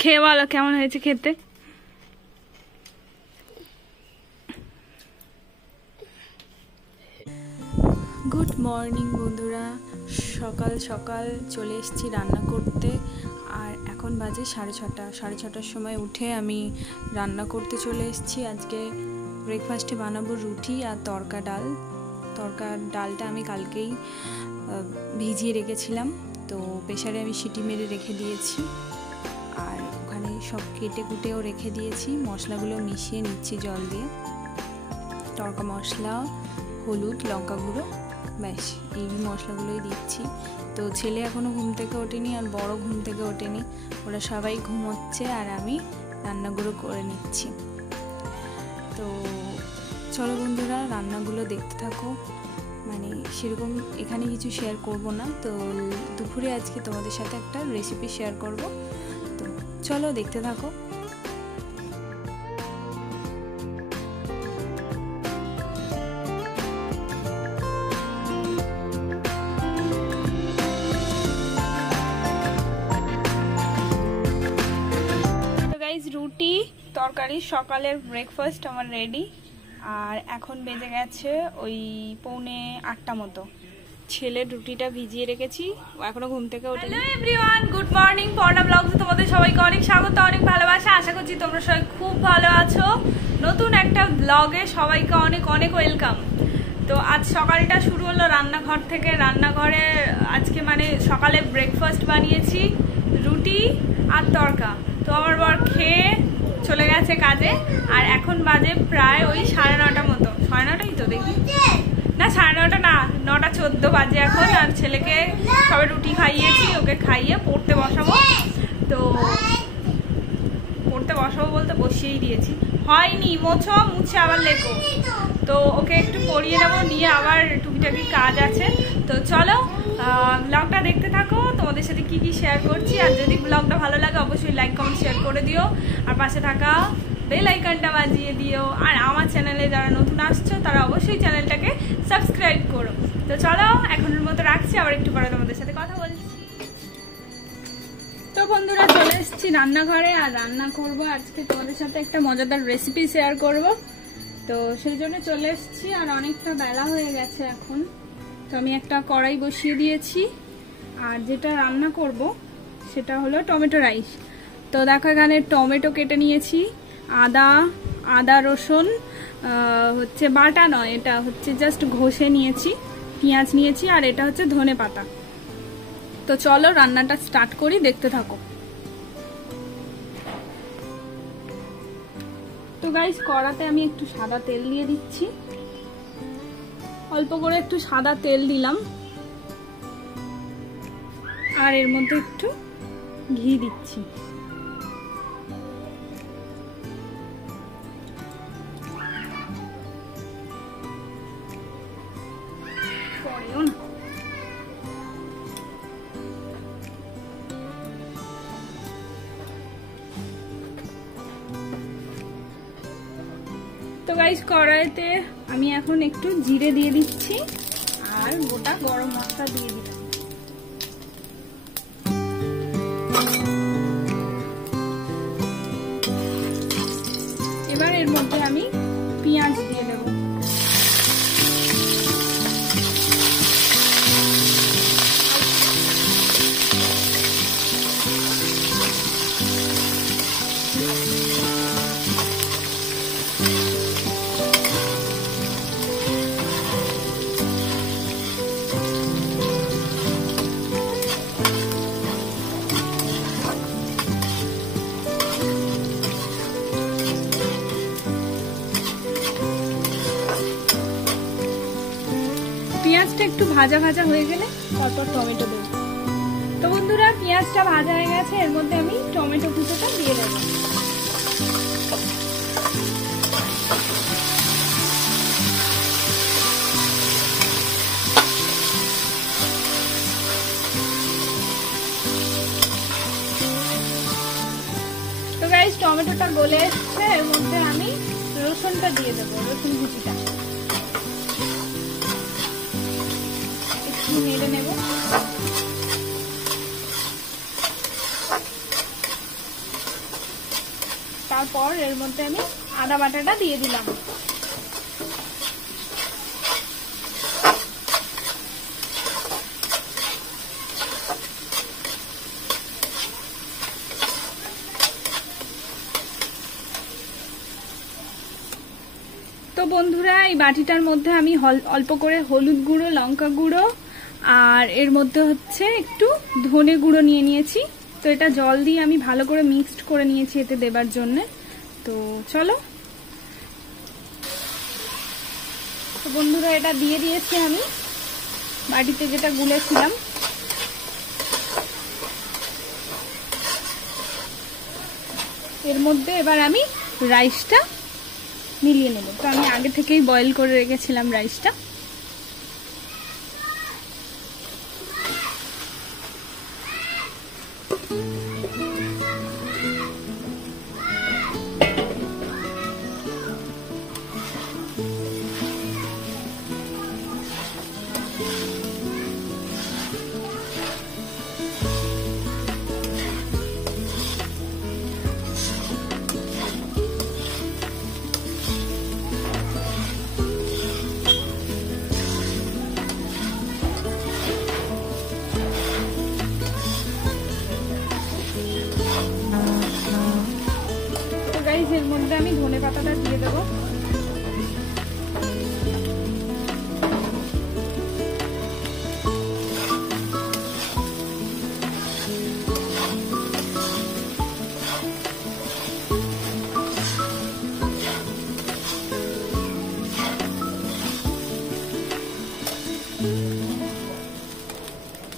খেয়ে বলো কেমন হয়েছে খেতে। গুড মর্নিং বন্ধুরা, সকাল সকাল চলে এসেছি রান্না করতে। আর এখন বাজে 6:30। 6:30টার সময় উঠে আমি রান্না করতে চলে এসেছি। আজকে ব্রেকফাস্টে বানাবো রুটি আর তড়কা ডাল। তড়কা ডালটা আমি কালকেই ভিজিয়ে রেখেছিলাম, তো প্রেসারে আমি সিটি মেরে রেখে দিয়েছি। আর ওখানে সব কেটে কুটেও রেখে দিয়েছি, মশলাগুলো মিশিয়ে নিচ্ছি জল দিয়ে। তড়কা মশলা, হলুদ, লঙ্কা গুঁড়ো, ব্যাস এই মশলাগুলোই দিচ্ছি। তো ছেলে এখনও ঘুম থেকে ওঠেনি আর বড় ঘুম থেকে ওঠেনি, ওরা সবাই ঘুমোচ্ছে আর আমি রান্নাগুলো করে নিচ্ছি। তো চলো বন্ধুরা রান্নাগুলো দেখতে থাকো। মানে সেরকম এখানে কিছু শেয়ার করব না, তো দুপুরে আজকে তোমাদের সাথে একটা রেসিপি শেয়ার করব। তো চলো দেখতে থাকো। রুটি তরকারি সকালের ব্রেকফাস্ট আমার রেডি। আর এখন বেজে গেছে ওই 7:45 মতো। ছেলের রুটিটা ভিজিয়ে রেখেছি, ও এখনো ঘুম থেকে ওঠেনি। Hello everyone, good morning. Parna ব্লগসে তোমাদের সবাইকে অনেক স্বাগত, অনেক ভালোবাসা। আশা করছি তোমরা সবাই খুব ভালো আছো। নতুন একটা ব্লগে সবাইকে অনেক অনেক ওয়েলকাম। তো আজ সকালটা শুরু হলো রান্নাঘর থেকে। রান্নাঘরে আজকে মানে সকালে ব্রেকফাস্ট বানিয়েছি রুটি আর তড়কা। তো আমার বর খেয়ে চলে গেছে কাজে। আর এখন বাজে প্রায় ওই 9:30 মতো। 9:30ই তো দেখি, না 9:30 না, 9:14 বাজে এখন। আর ছেলেকে সবাই রুটি খাইয়েছি, ওকে খাইয়ে পড়তে বসাবো। তো পড়তে বসাবো বলতে বসিয়েই দিয়েছি, হয়নি, মুছে আবার লেখো। তো ওকে একটু পড়িয়ে নেবো, নিয়ে আবার টুকিটাকি কাজ আছে। তো চলো ব্লগটা দেখতে থাকো, তোমাদের সাথে কি কি শেয়ার করছি। আর যদি ব্লগটা ভালো লাগে অবশ্যই লাইক কমেন্ট শেয়ার করে দিও, আর পাশে থাকা বেল আইকনটা বাজিয়ে দিও। আর আমার চ্যানেলে যারা নতুন আসছো তারা অবশ্যই চ্যানেলটাকে সাবস্ক্রাইব করো। তো চলো এখনের মতো রাখছি, আবার একটু পরে তোমাদের সাথে কথা বলছি। তো বন্ধুরা চলে এসেছি রান্নাঘরে, আর রান্না করব আজকে তোমাদের সাথে একটা মজাদার রেসিপি শেয়ার করব। তো সেই জন্য চলে এসেছি, আর অনেকটা বেলা হয়ে গেছে এখন। তো আমি একটা কড়াই বসিয়ে দিয়েছি, আর যেটা রান্না করব সেটা হলো টমেটো রাইস। তো দেখো এখানে টমেটো কেটে নিয়েছি, আদা রসুন হচ্ছে বাটা নয়, এটা হচ্ছে জাস্ট ঘষে নিয়েছি, পেঁয়াজ নিয়েছি, আর এটা হচ্ছে ধনে পাতা। তো চলো রান্নাটা স্টার্ট করি, দেখতে থাকো। তো গাইস কড়াতে আমি একটু সাদা তেল দিয়ে দিচ্ছি, অল্প করে একটু সাদা তেল দিলাম। আর এর মধ্যে একটু ঘি দিচ্ছি। তো গাইস কড়াইতে আমি এখন একটু জিরে দিয়ে দিচ্ছি, আর গোটা গরম মশলা দিয়ে দিচ্ছি। এবার এর মধ্যে আমি পেঁয়াজ দিয়ে দেব। পেঁয়াজটা একটু ভাজা ভাজা হয়ে গেলে তারপর টমেটো দেব। তো বন্ধুরা পেঁয়াজটা ভাজা হয়ে গেছে, এর মধ্যে আমি টমেটো কুচোটা দিয়ে দেব। তো গাইস টমেটোটা গলে এসছে, এর মধ্যে আমি রসুনটা দিয়ে দেবো, রসুন কুচিটা একটু নেড়ে নেব। পর এর মধ্যে আমি আদা বাটাটা দিয়ে দিলাম। তো বন্ধুরা, এই বাটিটার মধ্যে আমি অল্প করে হলুদ গুঁড়ো, লঙ্কা গুঁড়ো আর এর মধ্যে হচ্ছে একটু ধনে গুঁড়ো নিয়ে নিয়েছি। তো এটা জল দিয়ে আমি ভালো করে মিক্সড করে নিয়েছি এতে দেবার জন্য। তো চলো, তো বন্ধুরা এটা দিয়ে দিয়েছি আমি বাটিতে যেটা গুলেছিলাম। এর মধ্যে এবার আমি রাইসটা মিলিয়ে নেব। তো আমি আগে থেকেই বয়েল করে রেখেছিলাম রাইসটা। এর মধ্যে আমি ধনে পাতাটা দিয়ে দেবো।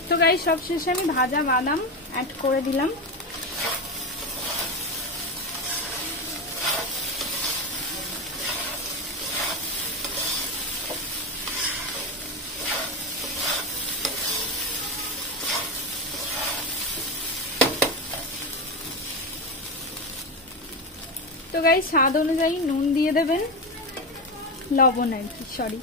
তো গাইস সবশেষে আমি ভাজা বাদাম অ্যাড করে দিলাম। তো গাইস স্বাদ অনুযায়ী নুন দিয়ে দেবেন, লবণ আর কি, সরি।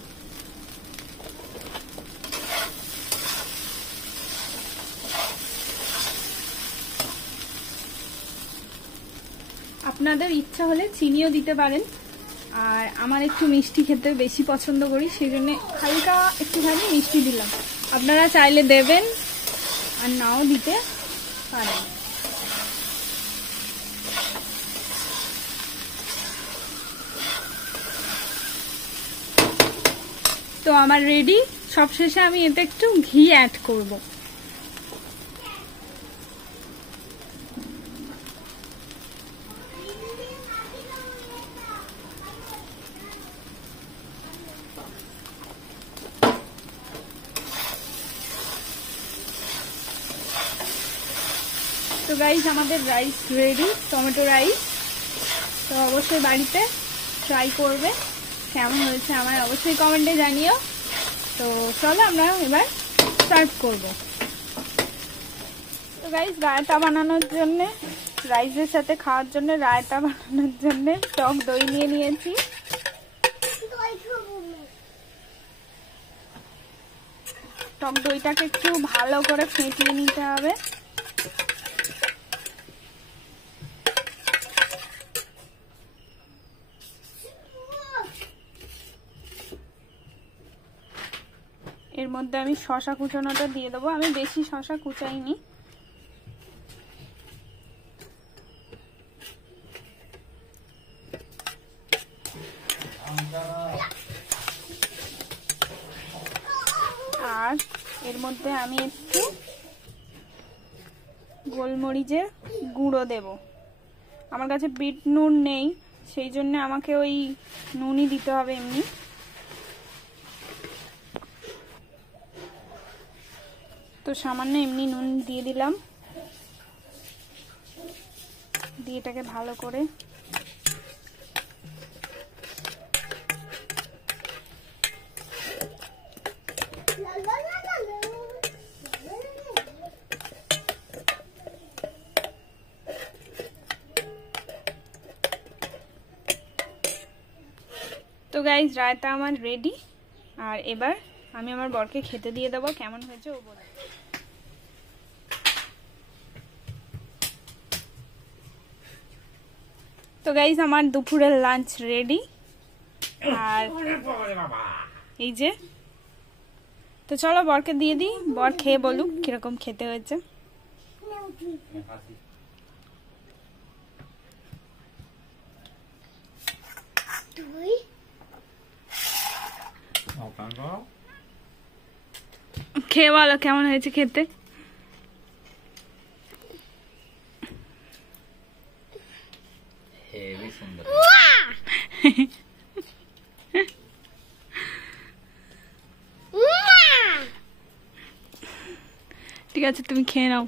আপনাদের ইচ্ছা হলে চিনিও দিতে পারেন। আর আমার একটু মিষ্টি খেতে বেশি পছন্দ করি, সেই জন্য হালকা একটুখানি মিষ্টি দিলাম। আপনারা চাইলে দেবেন আর নাও দিতে পারেন। তো আমার রেডি। সবশেষে আমি এতে একটু ঘি অ্যাড করব। তো গাইস আমাদের রাইস রেডি, টমেটো রাইস। তো অবশ্যই বাড়িতে ট্রাই করবে, কেমন হয়েছে আমার অবশ্যই কমেন্টে জানিও। তো চলো আমরা এবার সার্ভ করব। তো গাইস রায়তা বানানোর জন্য, রাইসের সাথে খাওয়ার জন্য রায়তা বানানোর জন্য টক দই নিয়ে নিয়েছি। টক দইটাকে একটু ভালো করে ফেটিয়ে নিতে হবে। এর মধ্যে আমি শসা কুচানোটা দিয়ে দেবো। আমি বেশি শসা কুচাইনি। আর এর মধ্যে আমি একটু গোলমরিচের গুঁড়ো দেব। আমার কাছে বিট নুন নেই, সেই জন্য আমাকে ওই নুনই দিতে হবে এমনি। তো সামান্য এমনি নুন দিয়ে দিলাম, দিয়ে এটাকে ভালো করে তো গাইজ রায়তা আমার রেডি। আর এবার আমি আমার বরকে খেতে দিয়ে দেবো, কেমন হয়েছে ও বলে। তো গাইজ আমার দুপুরের লাঞ্চ রেডি। আর এই যে, তো চলো বরকে দিয়ে দিই, বর খেয়ে বলুক কিরকম খেতে হয়েছে। খেয়ে বলো কেমন হয়েছে খেতে। হেভি সুন্দর। ঠিক আছে, তুমি খেয়ে নাও।